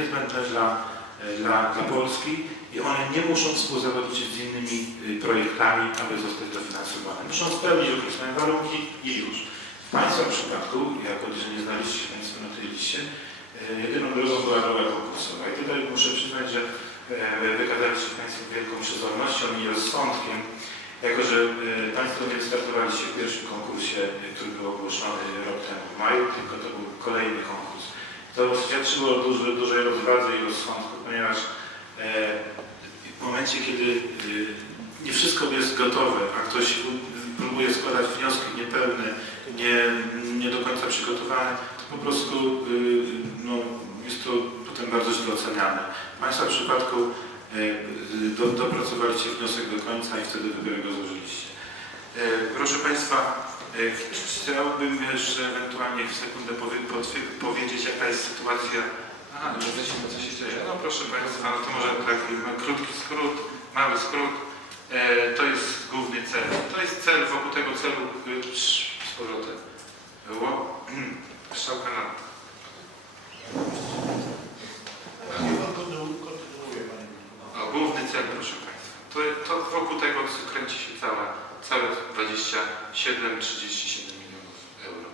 niezbędne dla, dla, dla Polski i one nie muszą współzawodniczyć z innymi y, projektami, aby zostać dofinansowane. Muszą spełnić określone warunki i już. W Państwa przypadku, jako że nie znaliście się Państwo na tej liście, y, jedyną drogą była droga konkursowa. I tutaj muszę przyznać, że e, wykazaliście Państwo wielką przezornością i rozsądkiem, jako że e, Państwo nie wystartowaliście w pierwszym konkursie, e, który był ogłoszony rok temu w maju, tylko to był kolejny konkurs. To świadczyło o duży, dużej rozwadze i rozsądku, ponieważ e, w momencie, kiedy e, nie wszystko jest gotowe, a ktoś próbuje składać wnioski niepełne, nie, nie do końca przygotowane, to po prostu e, no, jest to potem bardzo źle oceniane. W Państwa przypadku do, dopracowaliście wniosek do końca i wtedy dopiero go złożyliście. Proszę Państwa, chciałbym jeszcze ewentualnie w sekundę powiedzieć, jaka jest sytuacja. Aha, że wiecie, co się dzieje. No proszę Państwa, no to może taki krótki skrót, mały skrót. E, To jest główny cel. To jest cel, wokół tego celu z powrotem. Było? Strzałka na No, główny cel, proszę Państwa. To, to wokół tego kręci się cała, całe 27-37 milionów euro.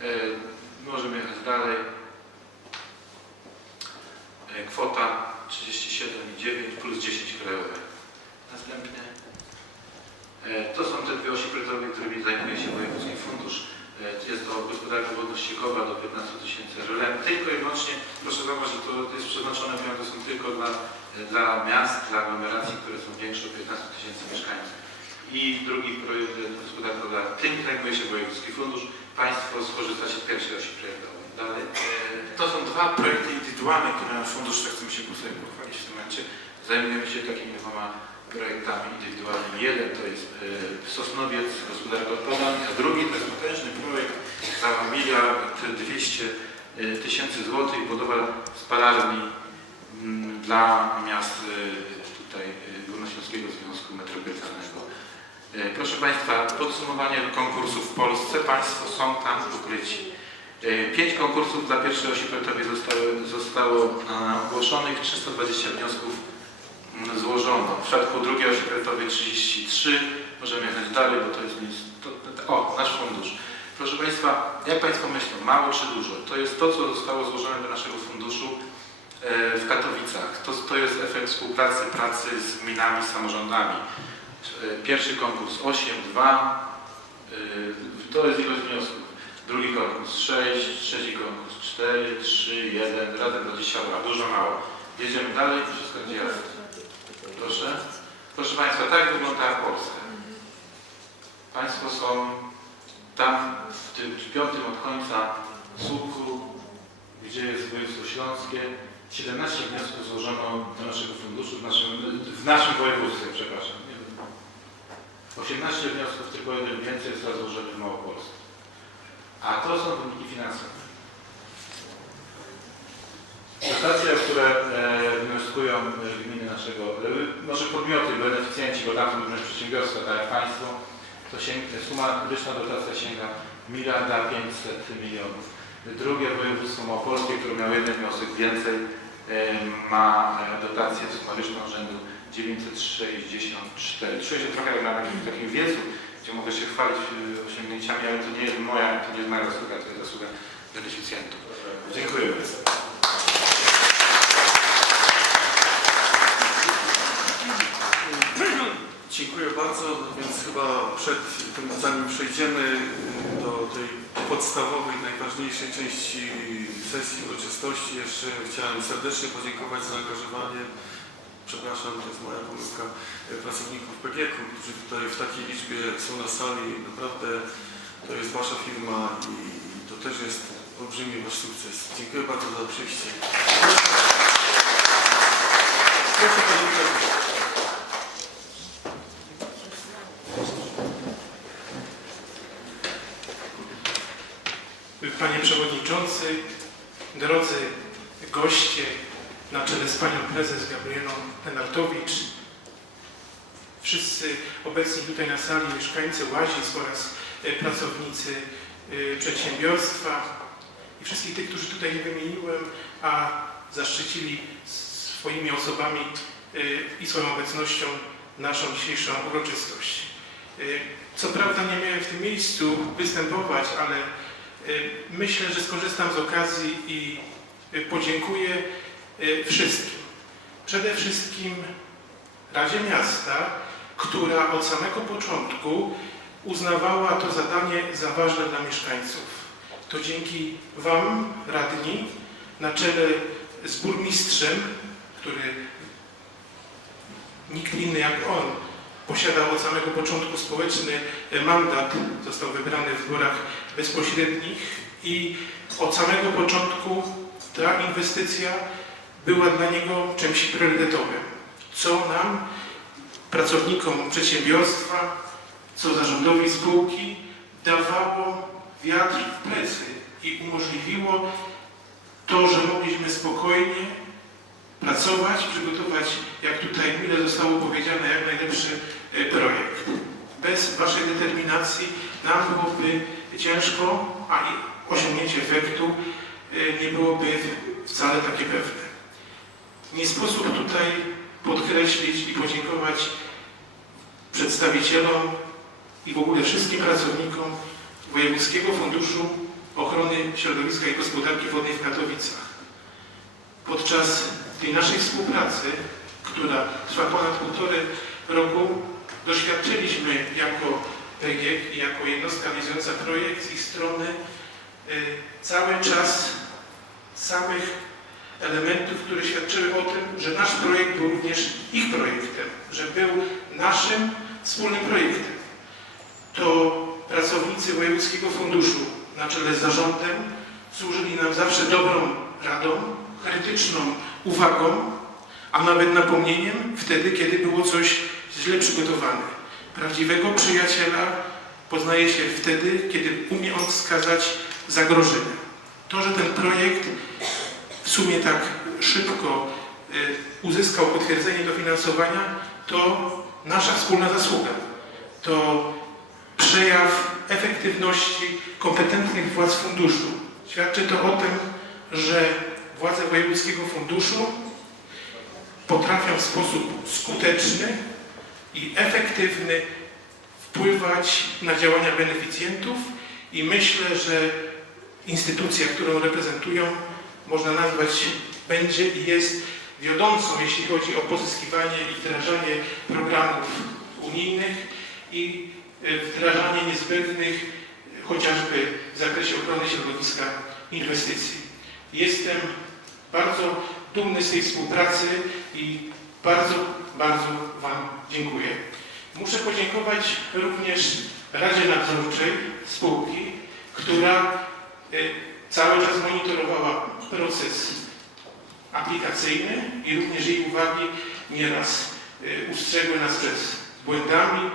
E, możemy jechać dalej. E, kwota 37,9 plus 10 krajowe. Następnie. E, to są te dwie osi projektowe, którymi zajmuje się Wojewódzki Fundusz. Jest to gospodarka wodno-ściekowa do 15 tysięcy RLM. Tylko i wyłącznie, proszę zauważyć, że to jest przeznaczone pieniądze są tylko dla dla miast, dla aglomeracji, które są większe od 15 tysięcy mieszkańców. I drugi projekt gospodarka dla tym zajmuje się Wojewódzki Fundusz. Państwo skorzystacie z pierwszej osi projektowej. Dalej. E, To są dwa projekty indywidualne, które nasz fundusz tak chcemy się sobie pochwalić w tym momencie. Zajmujemy się takimi dwoma projektami indywidualnymi. Jeden to jest e, Sosnowiec, gospodarka odpadami, a drugi to jest potężny projekt za miliard 200 e, tysięcy złotych, budowa spalarni mm, dla miast tutaj Górnośląskiego Związku Metropolitalnego. Y, Proszę Państwa, podsumowanie konkursów w Polsce. Państwo są tam ukryci. Y, Pięć konkursów dla pierwszej osi projektowej zostało, zostało e, ogłoszonych, 320 wniosków mm, złożono. W przypadku drugiej osi projektowej 33. Możemy jechać dalej, bo to jest... to, o, nasz fundusz. Proszę Państwa, jak Państwo myślą, mało czy dużo? To jest to, co zostało złożone do naszego funduszu e, w Katowicach. To, to jest efekt współpracy, pracy z gminami, samorządami. Pierwszy konkurs 8, 2, e, to jest ilość wniosków. Drugi konkurs 6, trzeci konkurs 4, 3, 1, razem 22, dużo mało. Jedziemy dalej, wszystko gdzie jest. Proszę. Proszę Państwa, tak wygląda Polska. Państwo są tam w tym piątym od końca słupku, gdzie jest województwo śląskie. 17 wniosków złożono do naszego funduszu w naszym, w naszym województwie, przepraszam. Nie wiem. 18 wniosków, tylko jeden więcej jest teraz złożony w Małopolsce. A to są wyniki finansowe. Dotacje, które e, wnioskują e, gminy naszego, e, może podmioty, beneficjenci, bo tam są również przedsiębiorstwa, tak jak Państwo, to suma roczna dotacja sięga miliarda 500 milionów. Drugie województwo małopolskie, które miało jeden wniosek więcej, e, ma e, dotację sumaryczną rzędu 964. Czuję się trochę na takim, takim wiecu, gdzie mogę się chwalić e, osiągnięciami, ale to nie jest moja, to nie jest moja zasługa, to jest zasługa beneficjentów. Dziękuję bardzo. Dziękuję bardzo, więc chyba przed tym, zanim przejdziemy y, do tej podstawowej, najważniejszej części sesji uroczystości, jeszcze chciałem serdecznie podziękować za zaangażowanie, przepraszam, to jest moja pomyłka, y, pracowników PGK, którzy tutaj w takiej liczbie są na sali. Naprawdę to jest Wasza firma i to też jest olbrzymi Wasz sukces. Dziękuję bardzo za przyjście. Panie Przewodniczący, drodzy goście, na czele z Panią Prezes Gabrielą Lenartowicz, wszyscy obecni tutaj na sali, mieszkańcy Łazisk oraz e, pracownicy e, przedsiębiorstwa i wszystkich tych, którzy tutaj nie wymieniłem, a zaszczycili swoimi osobami y, i swoją obecnością naszą dzisiejszą uroczystość. Co prawda nie miałem w tym miejscu występować, ale myślę, że skorzystam z okazji i podziękuję wszystkim. Przede wszystkim Radzie Miasta, która od samego początku uznawała to zadanie za ważne dla mieszkańców. To dzięki Wam, radni, na czele z burmistrzem, który nikt inny jak on posiadał od samego początku społeczny mandat, został wybrany w wyborach bezpośrednich i od samego początku ta inwestycja była dla niego czymś priorytetowym. Co nam, pracownikom przedsiębiorstwa, co zarządowi spółki dawało wiatr w plecy i umożliwiło to, że mogliśmy spokojnie pracować, przygotować, jak tutaj mile zostało powiedziane, jak najlepszy e, projekt. Bez Waszej determinacji nam byłoby ciężko, a osiągnięcie efektu e, nie byłoby wcale takie pewne. Nie sposób tutaj podkreślić i podziękować przedstawicielom i w ogóle wszystkim pracownikom Wojewódzkiego Funduszu Ochrony Środowiska i Gospodarki Wodnej w Katowicach. Podczas tej naszej współpracy, która trwa ponad półtorej roku, doświadczyliśmy jako PGK i jako jednostka realizująca projekt z ich strony y, cały czas samych elementów, które świadczyły o tym, że nasz projekt był również ich projektem, że był naszym wspólnym projektem. To pracownicy Wojewódzkiego Funduszu na czele z zarządem służyli nam zawsze dobrą radą, krytyczną uwagą, a nawet napomnieniem wtedy, kiedy było coś źle przygotowane. Prawdziwego przyjaciela poznaje się wtedy, kiedy umie on wskazać zagrożenia. To, że ten projekt sumie tak szybko y, uzyskał potwierdzenie dofinansowania, to nasza wspólna zasługa. To przejaw efektywności kompetentnych władz funduszu. Świadczy to o tym, że władze Wojewódzkiego Funduszu potrafią w sposób skuteczny i efektywny wpływać na działania beneficjentów i myślę, że instytucja, którą reprezentują, można nazwać będzie i jest wiodącą, jeśli chodzi o pozyskiwanie i wdrażanie programów unijnych i e, wdrażanie niezbędnych chociażby w zakresie ochrony środowiska inwestycji. Jestem bardzo dumny z tej współpracy i bardzo, bardzo Wam dziękuję. Muszę podziękować również Radzie Nadzorczej spółki, która y, cały czas monitorowała proces aplikacyjny i również jej uwagi nieraz y, ustrzegły nas przed błędami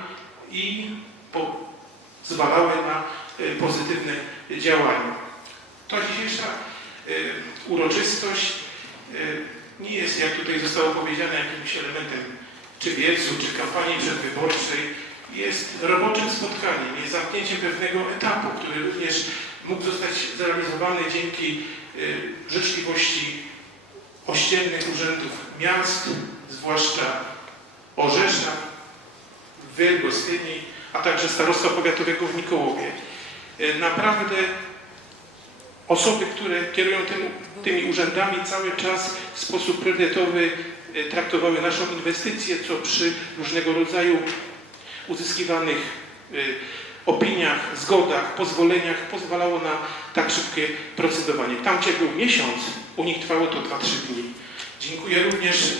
i pozwalały na y, pozytywne działania. Ta dzisiejsza y, uroczystość nie jest, jak tutaj zostało powiedziane, jakimś elementem czy wiecu, czy kampanii przedwyborczej. Jest roboczym spotkaniem, jest zamknięciem pewnego etapu, który również mógł zostać zrealizowany dzięki życzliwości ościennych urzędów miast, zwłaszcza Orzesza, Gostyni, a także starostwa powiatowego w Mikołowie. Y, Naprawdę osoby, które kierują tym, tymi urzędami cały czas w sposób priorytetowy e, traktowały naszą inwestycję, co przy różnego rodzaju uzyskiwanych opiniach, zgodach, pozwoleniach pozwalało na tak szybkie procedowanie. Tam, gdzie był miesiąc, u nich trwało to 2-3 dni. Dziękuję również e,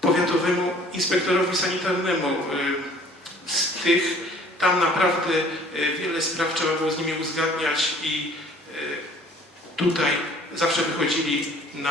powiatowemu inspektorowi sanitarnemu e, z tych tam naprawdę e, wiele spraw trzeba było z nimi uzgadniać i tutaj zawsze wychodzili na